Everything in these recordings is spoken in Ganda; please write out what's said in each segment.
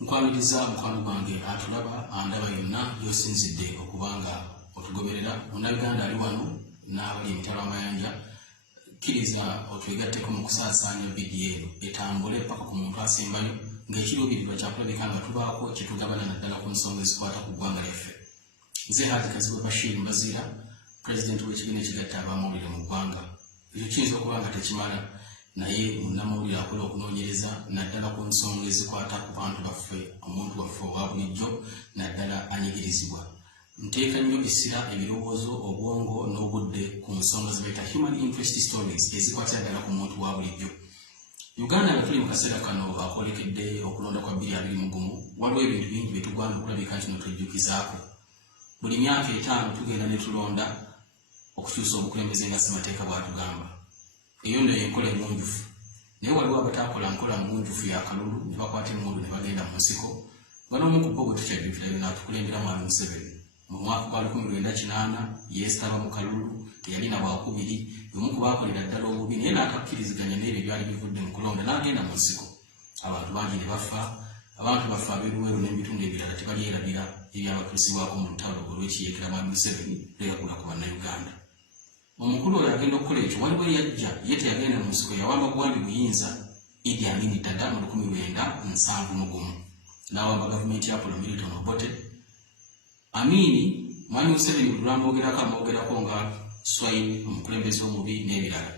Nkwamiriza mukwano gwange atulaba andaba yonna yosinzidde okubanga otugoberera munnayuganda ali wano n'abali emitala amayanja kkiriza otwegatteko mu kusaasaanya vidiyo eno etambule paka ku muntu asembayo ng'ekiruubirirwa kyakulabika nga tubaako kyetugabana naddala ku nsonga ezikwata ku ggwanga lyaffe. Nze Hajji Kazibu Bashir Mbazira, pulezidenti w'ekibiina ekigatta ab'amawulire mu ggwanga. Ekyo kiyinza okuba nga tekimala naye munnamawulire akola okunoonyereza naddala ku nsonga ezikwata ku bantu baffe, omuntu waffe owa bulijjo naddala anyigirizibwa. Nteeka nnyo essira ebirowoozo, obwongo n'obudde ku nsonga ze bayita human interest stories ezikwatira ddala ku muntu wa bulijjo. Uganda nga tuli mu kaseera kano akolekedde okulonda kwa 2021 waliwo ebintu bingi bye tugwana okulabika nti notwejjukizaako. Buli myaka 5 tugenda ne tulonda okukyusa obukulembeze nga ssemateeka bw'atugamba. Eyo nno y'enkola engunjufu. Naye waliwo abataakola nkola ngunjufu ya kalulu ne bakwata emmundu ne bagenda mu nsiko. Bano ku bo bwe tukyajjukira bino atukulembera Mwami Museveni. Mu mwaka gwa 1998 yeesitaba mu kalulu, teyalina bwakubiri, omu ku baakolera ddala obubi naye n'akakkiriziganya n'ebyo byali bivudde mu kulonda n'agenda mu nsiko. Abantu bangi ne bafa, abantu bafa ab'eruweru n'ebitundu ebirala tebalyerabira ebyabatuusibwako mu lutalo olw'ekiyeekera Mwami Museveni lweyagula ku bannayuganda. Omukulu oyo agenda okukola ekyo waliwo yajja ye teyagenda mu nsiko, yawamba Buwambi Buyinza Idi Amin Dada mu 1971 n'awamba gavumenti ya Apollo Milton Obote. Amini Mwami Museveni buli lwamwogerako amwogerako nga swine, omukulembeze omubi n'ebirala.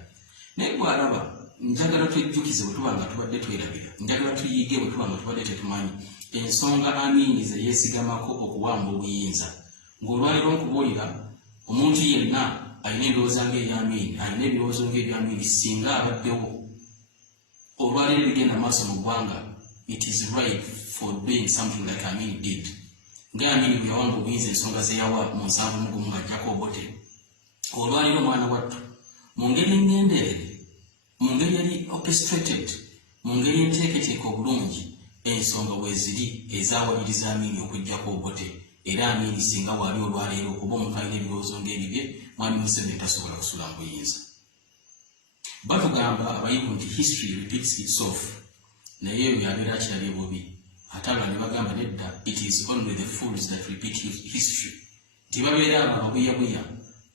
Naye bw'alaba njagala twejjukize bwe tuba nga tubadde twerabira, njagala tuyige bwe tuba nga tubadde tetumanyi ensonga Amini ze yeesigamako okuwamba obuyinza. Ng'olwaleero nkubuulira omuntu yenna alina endowooza ng'ey'Amini, alina ebirowoozo ng'eby'Amini singa abaddewo olwaleero ebigenda maaso mu ggwanga, it is right for doing something like Amini did. Ng'Amini bwe yawamba obuyinza ensonga ze yawa mu 71 ng'ajjako Obote. Olwaleero mwana wattu mu ngeri engenderere, mu ngeri yali orchestrated, mu ngeri enteeketeeke obulungi, ensonga weeziri ezaawabiriza Amini okujjako Obote. Era Amini singa wali olwaleero kuba omuntu alina ebirowoozo ng'ebibye, Mwami Museveni tasobola kusula mu buyinza. Batugamba abayivu nti history repeats itself, naye ebyo yabeera kirabye bubi. Ate abalala ne bagamba nedda, it is only the fools that repeat history. Tibabeera ababuyabuya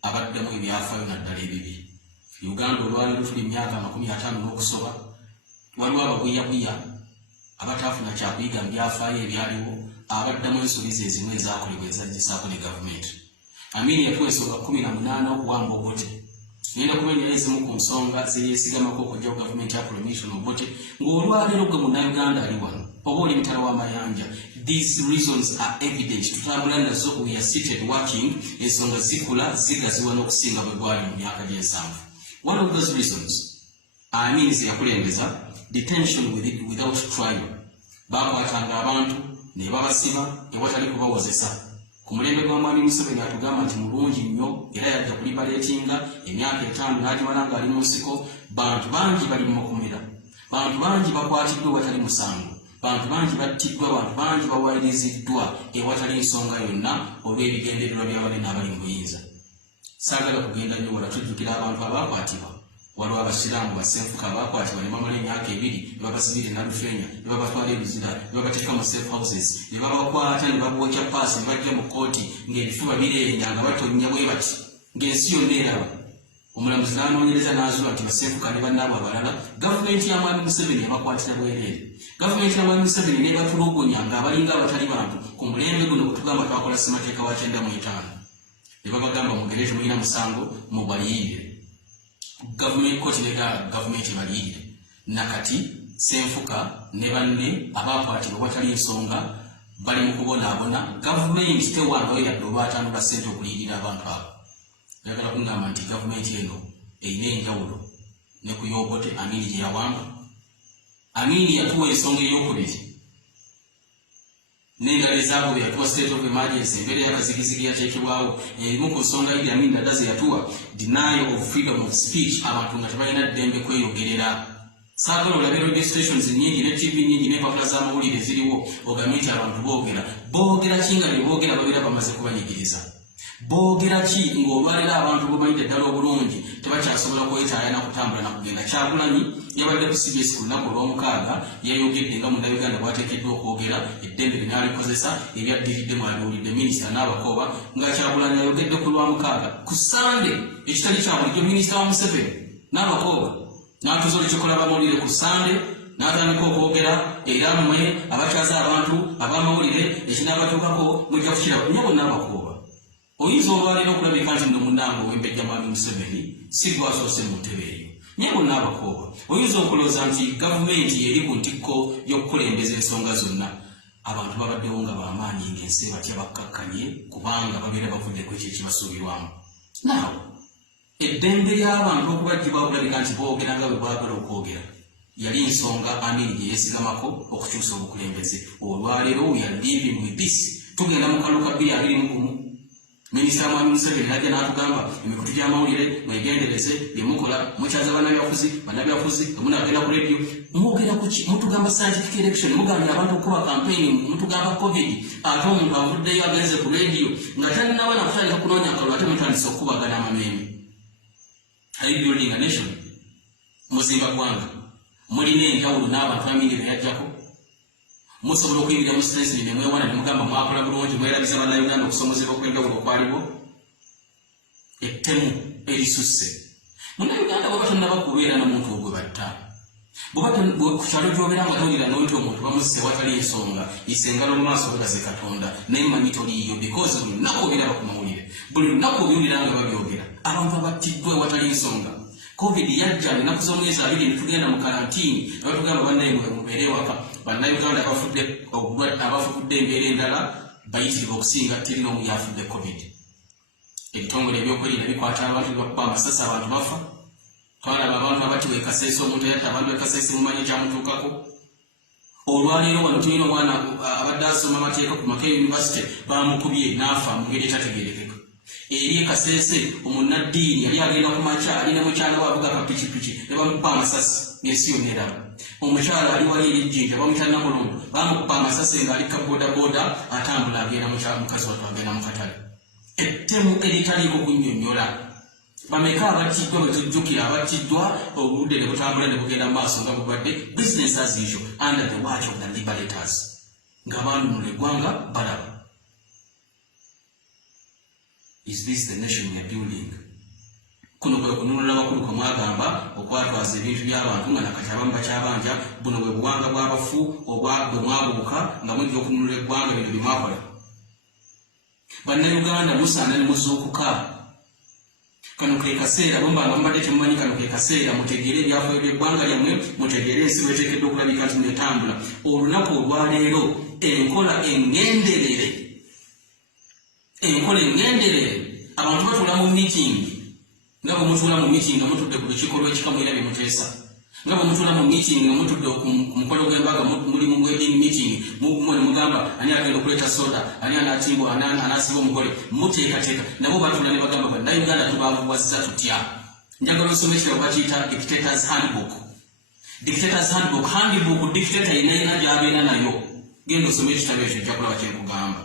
abaddamu ebyafaayo naddala ebibi. Uganda olwaleero tuli emyaka 50 n'okusoba, waliwo ababuyabuya abataafuna kyakuyiga mu byafaayo ebyaliwo, abaddamu ensobi ze ezimu ezaakolebwa ezaggisaako ne gavumenti. Amini yatuwa ensonga 18 okuwamba Obote. Ngenda kumenya ezimu ku nsonga ze yeesigamako okujjawo gavumenti ya Apollo Milton Obote, ng'olwaleero gwe munnayuganda ali wano oba oli mitala w'amayanja. These reasons are evident. Tutambula nazo, we are seated watching, ensonga zikula zigaziwa n'okusinga bwe gwali mu myaka gy'ensanvu. One of those reasons, Amini ze yakulembeza, detention without trial. Baakwatanga abantu ne babasiba ewatali kubawozesa. Ku mulembe gwa Mwami Museveni atugamba nti mulungi nnyo era yajja kulibaleetinga emyaka 5 n'agimala ng'ali mu nsiko. Bantu bangi bali mu makomera, bantu bangi bakwatiddwa ewatali musango, bantu bangi battiddwa, bantu bangi bawaliriziddwa ewatali nsonga yonna olw'ebigendererwa by'abali n'abali mu buyinza. Saagala kugenda nnyo wala tujjukira abantu abaakwatibwa. Waliwo abasiraamu basenfuka abaakwatibwa ne bamala emyaka 2 ne babasibira e Nalufenya, ne babatwala e Luzira, ne babateeka mu safe houses, ne babakwata ne babookya paasi ne bajja mu kkooti ng'ebifuba bireenya nga batonnya bwe bati ng'ensi yonna eraba. Omulamuzi n'anoonyereza n'azuula nti basenfuka ne bannaabwe abalala. Gavumenti ya Mwami Museveni yabakwatira bwereere. Gavumenti ya Mwami Museveni n'ebatulugunya ng'abalinga abatali bantu ku mulembe guno bwe tugamba twakola ssemateeka wa 95. Ne babagamba mugereje mulina musango mubaliyirire. Gavumenti kooti ne gavumenti ebaliyirire. Nakati senfuka ne banne abaakwatibwa watali nsonga bali mu kubonaabona. Gavumenti tewangayo yadde olw'ataano ssente okuliyirira abantu abo. Njagala kungamba nti gavumenti eno erina enjawulo ne ku y'Obote Amini gye yawamba. Amini yatuwa ensonga ey'okubiri n'endala ezaabo bye yatuwa state of emergency, embeera y'akazigizigi yateekebwawo. Erimu ku nsonga Idi Amin Dada ze yatuwa denial of freedom of speech, abantu nga tebalina ddembe kweyogerera. Saagala olabe radio stations nnyingi ne TV nnyingi n'empapula z'amawulire ziriwo ogamye nti abantu boogera ki nga bye boogera babeera bamaze kubanyigiriza. boogera ki ng'olwalira abantu b'omanyidde ddala obulungi tebakyasobola kwetaaya na kutambula na kugenda. Kyagulanyi yabadde ku CBS ku lunaku olw'omukaaga yayogedde nga munnayuganda bw'ateekeddwa okwogera eddembe lye n'alikozesa ebyaddiridde mwaliwulidde minisita n'abakooba nga Kyagulanyi ayogedde ku lwamukaaga ku Sande ekitali kya bulijjo minisita wa Museveni n'abakooba n'atuuza olukikola bamawulire ku Sande n'atandika okwogera era mmwe abakyaza abantu ab'amawulire ekinaabatuukako mujja kukiraba nnyo bonna abakooba. Oyinza olwaliro okulabika nti nno munnange ow'embejja mwami Museveni si gwasoose mu ntebe eyo naye bonna abakooba. Oyinza okulowooza nti gavumenti eri ku ntikko y'okukulembeza ensonga zonna. Abantu babaddewo nga b'amaanyi ng'ensi batya bakkakkanye kubanga babeera bavuddeko ekyo ekibasuubirwamu. Naawe eddembe ly'abantu okubaggyibwa okulabika nti boogera nga bwe baagala okwogera yali nsonga Amin gye yeesigamako okukyusa obukulembeze. Olwaleero we are living with this. Tugenda mu kalulu ka 2021 minisita mwami Museveni najja n'atugamba emikutu gy'amawulire mwegendereze bye mukola mukyaza bannabyafuzi munaagenda ku rediyo mwogera ku ki? Mutugamba scientific election, mugambira abantu okukuba campaign, mutugamba covid, ate omuntu avuddeyo agenze ku rediyo nga talinawe na kutandika kunoonya akalulu ate mutandise okukubagana amameeme. Are you building a nation? Muzimba ggwanga mulina enjawulo n'abantu Amin be yajjako. Musobola okuyingira mu stress ne mwewana ne mugamba mwakola bulungi mwerabiza bannayuganda okusomozebwa okw'enjawulo okwaliwo. Ettemu erisusse. Munnayuganda bw'oba tonnaba kubeera n'omuntu ogwe batta. Bw'oba ku kyalo gy'obeera nga towulira n'onti omuntu bamusse watali ensonga isengala mu maaso webaze Katonda naye manyi toliiyo because buli lunaku obiraba ku mawulire buli lunaku obiwulira nga babyogera abantu abattiddwa ewatali ensonga. Covid yajja ennaku z'omwezi 2 ne tugenda mu karantiini ne batugamba bannaye mubeere ewaka. Bannayuganda abafudde embeera endala bayitirivu okusinga teri n'omu yafudde covid. Ebitongole ebyokwerinda bikwata abantu bebakuba amasasi abantu bafa. Twalaba abantu abatiwa ekaseese omuntu yatta abantu ekaseese mumanyi kyamutuukako. Olwaleero wano tulina omwana abadde asoma amateeka ku Makerere University bamukubye n'afa mu ngeri etategeerekeka. Eri ekaseese omunnaddiini yali agenda ku makya alina mukyala we avuga kapikipiki ne bamukuba amasasi ng'ensi yonna eraba. Omukyala ali wali erijjinja bamuyita Namulondo bamukuba amasasi ng'alikka bodaboda atambula agenda mukazi wattu agenda mu katale. Ettemu eritaliiko kunnyonnyola. Bameka abattiddwa bwe tujjukira abattiddwa obudde ne butambula ne bugenda mu maaso nga bubadde business as usual under the watch of the liberators nga baanunula eggwanga balaba. Is this the nation we are building? Kuno kwe kununula bakulu kwe mwagamba okwatwaza ebintu by'abantu nga nakati abamu bakyabanja buno bwe buwanga bw'abafu bwe mwabuuka nga mujja okununula eggwanga bino bye mwakola. Bannayuganda musaana ne muzuukuka. Kano ke kaseera bomba nga mubadde temumanyi kano ke kaseera mutegeere ebyafaayo by'eggwanga lyammwe mutegeere ensi bw'eteekeddwa okulabika nti netambula. Olunaku olwaleero enkola engenderere abantu batuula mu meeting nga bwe mutuula mu meeting nga mutudde ku lukiiko lw'ekikamu era bye muteesa nga bwe mutuula mu meeting nga mutudde ku mukolo gw'embaga muli mu wedding meeting mugumwe ne mugamba ani agenda okuleeta soda ani anaatimbwa anaasiba omugole muteekateeka nabo batuula ne bagamba bannayuganda tubaavuwazza tutya. Njagala osoma ekitabo bakiyita Dictator's Handbook. Dictator's Handbook dictator yenayina gy'abeera nayo. Genda osome ekitabo ekyo ojja kulaba kye nkugamba.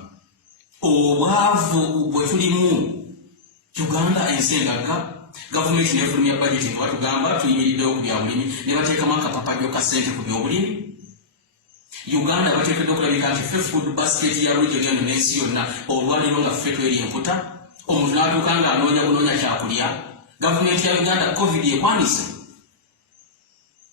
Obwavu bwe tulimu Uganda ensi endagga gavumenti n'efulumya budget nga batugamba tuyimiriddewo ku byabulimi ne bateekamu akapapajjo ka ssente ku byobulimi. Uganda bateekeddwa okulabika nti ffe food basket ya region n'ensi yonna olwaliro nga ffe tweri emputa omuntu n'atuuka ng'anoonya kyakulya. Gavumenti ya Uganda covid ekwanise.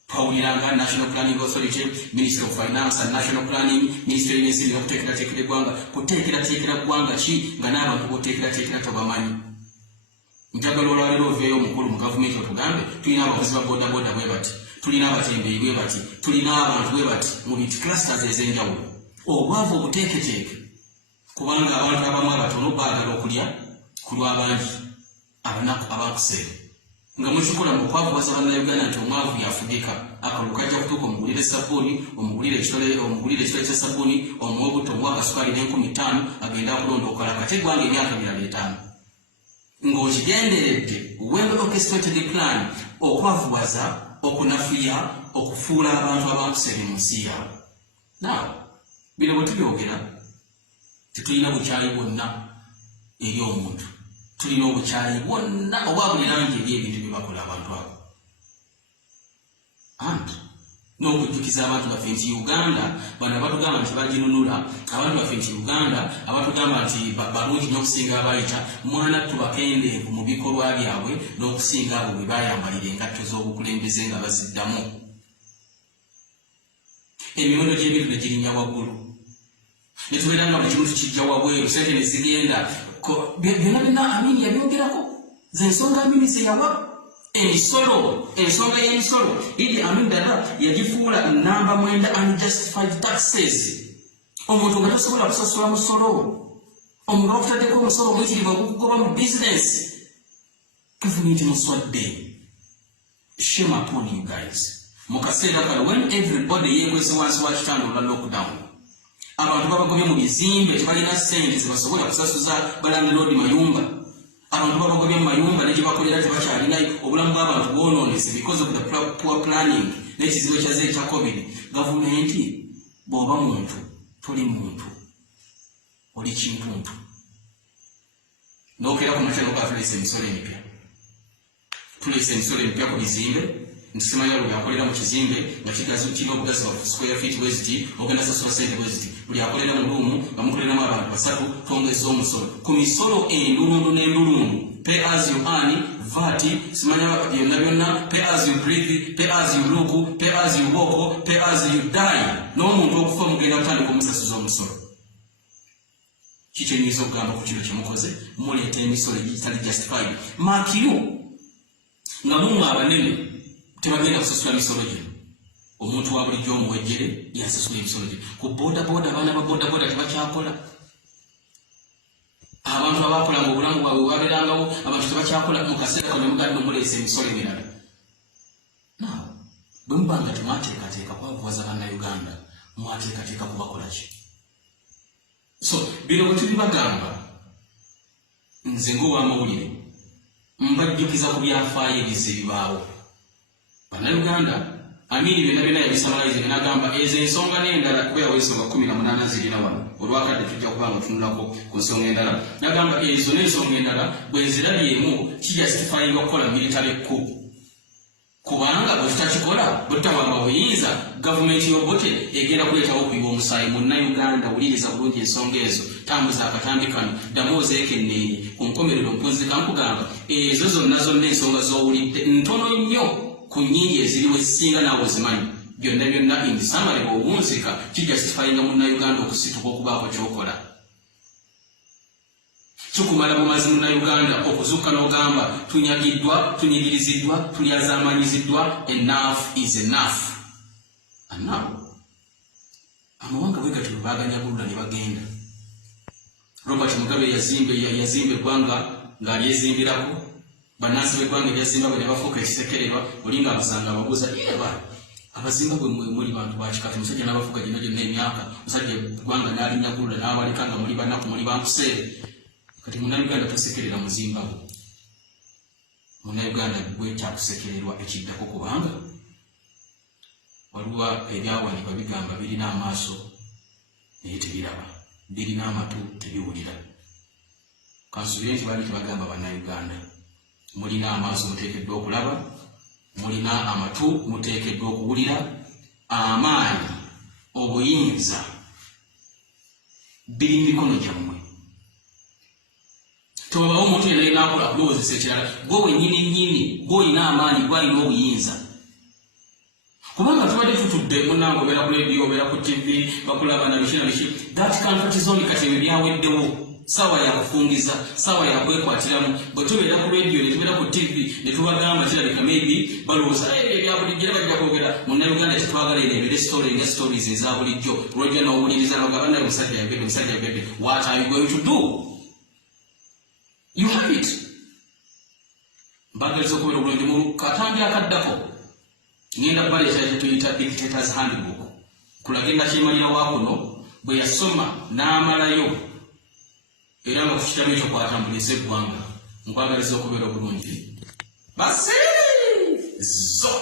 Twawuliranga National Planning Authority, Ministry of Finance and National Planning, Ministry y'ensi y'okuteekerateekera eggwanga. Kuteekerateekera ggwanga ki nga n'abantu b'oteekerateekera tobamanyi? Njagala olwaleero oveeyo omukulu mu gavumenti otugambe tulina abakozi ba bodaboda bwe bati, tulina abatembeeyi bwe bati, tulina abantu bwe bati mu bintu clusters ez'enjawulo. Obwavu obuteeketeeke kubanga abantu abamu abatono baagala okulya ku lw'abangi abanaku abakuseera. Nga mukikola mu kwavuwaza bannayuganda nti omwavu yafugika akalulu kajja kutuuka omugulire sabbuuni omugulire ekitole kya sabbuuni omuwe butto omuwa akasukaali n'50 agenda akulonda okola kati eggwanga emyaka 5. Ng'okigenderedde when orchestrated plan okwavuwaza okunafuya okufuula abantu abakuseera mu nsi yaabwe. Naawe bino bwe tubyogera tetulina bukyayi bwonna eri omuntu. tulina obukyali bwonna oba buli langi eby'ebintu bye bakola abantu abo. Anti n'okujjukiza abantu baffe nti Uganda bano abatugamba nti baginunula, abantu baffe nti Uganda abatugamba nti balungi n'okusinga abayita mwana tubakendeevu mu bikolwa byabwe n'okusinga abo bwe bayambalira engatto z'obukulembeze nga baziddamu. Emiwendo gy'ebintu ne girinnya waggulu. Ne tubeera nga buli kimu tukijja wabweru, sente ne zigenda. Byonna byonna Amini yabyogerako. Ze ensonga Amini ze yawa. Ensonga y'emisolo, Idi Amin Dada yagifuula namba 9 unjustified taxes. Omuntu nga tasobola kusasula musolo. Omuntu okutaddeko omusolo omuyitirivu okugoba mu bizinesi. Gavumenti muswadde. Shame upon you guys. Mukaseera kano when everybody yeekwese wansi wa kitanda olwa lockdown. Abantu babagobye mu bizimbe tebalina ssente ze basobola kusasuza balandlord mayumba. Abantu babagobye mu mayumba ne gye bakolera tebakyalinayo obulamu bw'abantu bwonoonese because of the poor planning n'ekizibu ekya COVID. Gavumenti bw'oba muntu toli muntu oli kintuntu. N'okeera ku makya n'oba tuleese emisolo emipya. Tuleese emisolo emipya ku bizimbe ntusimanyi buli akolera mu kizimbe nga kirina obugazi bwa square feet bweziti ogenda sasula sente bweziti buli akolera mu luumu nga mukoleramu abantu 3 twongeza omusolo ku misolo endulundu n'endulundu. Pay as you earn, VAT, simanya byonna byonna, pay as you breathe, pay as you look, pay as you walk, pay as you die. N'omuntu okufa mugenda kutandika omusasuza omusolo. Kiki nyiza okugamba ku kino kyemukoze muleeta emisolo egitali justified. Makiru nga mumu abanene tebagenda kusasula misolo gino. Omuntu wa bulijjo omuwejjere yasasula emisolo gino. Ku bodaboda abaana ba bodaboda tebakyakola. Abantu abakola mu bulamu bwabwe bwabeerangawo abantu tebakyakola mu kaseera kano mugadde muleese emisolo emirala. Bwe muba nga temwateekateeka kwavuwaza bannayuganda mwateekateeka kubakola ki? So bino bwe tubibagamba nze ng'ow'amawulire mbajjukiza ku byafaayo ebize bibaawo. Bannayuganda Amini byonna byonna yabisamalayize n'agamba ezo ensonga n'endala kuba yawa ensonga 18 zirina wano olwakadde tujja kuba nga tunulako ku nsonga endala. N'agamba ezo n'ensonga endala bwe nzirabyemu kijustifyinga okukola military coup. Kubanga bwe tutakikola bwe tutawamba buyinza gavumenti y'obote egenda kuleetawo okuyiwa omusaayi. Munnayuganda wuliriza bulungi ensonga ezo, tambuza akatambi kano, ddamu ozeekenneenye ku nkomerero mpunzi kankugamba ezo zonna ensonga z'owulidde ntono nnyo ku nnyingi eziriwo ezisinga naawe ozimanyi. Byonna byonna in summary bw'obunzika kijustifyinga munnayuganda okusituka okubaako ky'okola. Kikumala bumazi munnayuganda okuzuuka n'ogamba tunyagiddwa, tunyigiriziddwa, tulyazamanyiziddwa, enough is enough. And now amawanga bwe gati baaganyagulula ne bagenda. Robert Mugabe yazimba eggwanga ng'alyezimbirako. Bannansi b'eggwanga eryazimba bwe ne bafuuka ekisekererwa olinga abasanga ababuuza yeeba abazimba bwe muli bantu bakikati musajja n'abafuga gyonna emyaka musajja eggwanga n'alinyagulula n'abaleka nga muli bannaku muli bankuseere. Kati munnayuganda tosekerera muzimba bwe. Munnayuganda gwekyakusekererwa ekiddako kubanga waliwo ebyawandiikwa bigamba birina amaaso naye tebiraba, birina amatu tebiwulira. Kansubire nti baali tebagamba bannayuganda mulina amaaso muteekeddwa okulaba, mulina amatu muteekeddwa okuwulira, amaanyi obuyinza biri mu mikono gyammwe. Tobawo omuntu yenna yenaakola kulowoozesa ekirala gwe wennyini gw'olina amaanyi gw'alina obuyinza. Kubanga tubadde tutudde munnange obeera ku leediyo obeera ku TV bakulaba na biki na biki that comfort zone kati ebyo byaweddewo. Sawa ya kufungiza, sawa ya kwekwatiramu. Bwe tubeera ku leediyo ne tubeera ku TV ne tubagamba kirabika maybe balowooza ebyabulijjo bajja kwogera. Munnayuganda tetwagala ereebere story nga stories eza bulijjo lwojja n'owuliriza n'ogamba naye omusajja yagedde. What are you going to do? You have it. Mbagaliza okubeera obulungi mu katambi akaddako ngenda baleeta kye tuyita dictator's handbook. Kulagenda kyemalira waakuno bwe yasoma n'amalayo era nga kukitabu ekyo kwatambulisa eggwanga. Nkwagaliza okubeera obulungi. Basi zo